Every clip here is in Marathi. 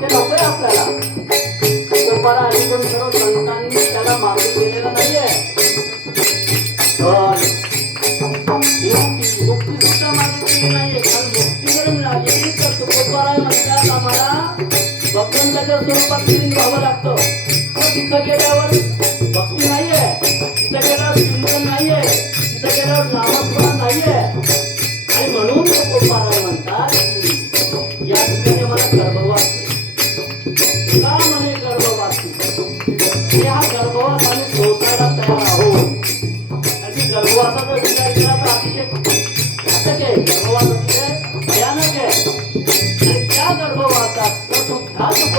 ते नकोय आपल्याला. गोपाळा अलीकडून सर्व संतांनी त्याला मागे केलेलं नाहीये. मुक्ती मुक्ती सुद्धा मागितलेली नाहीये. कारण मुक्ती जर मिळाली तर तुकोबाराय म्हणतात आम्हाला भगवंताच्या स्वरूपात विलीन व्हावं लागतं मग तिथं गेल्यावर भक्ती नाहीये. तिथं गेल्यावर चिंतन नाहीये. तिथं गेल्यावर नामस्मरण नाहीये. आणि म्हणून तुकोबाराय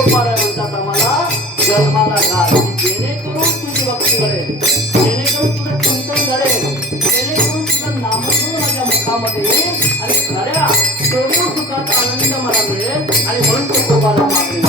सुद्धा तुकोबाराय जन्माला घाल जेणेकरून तुझी भक्ती घडेल जेणेकरून तुझं चिंतन घडेल जेणेकरून तुझं माझ्या मुखामध्ये येईल आणि खऱ्या सर्व सुखाचा आनंद मला मिळेल आणि म्हणून तुकोबाला मागेल.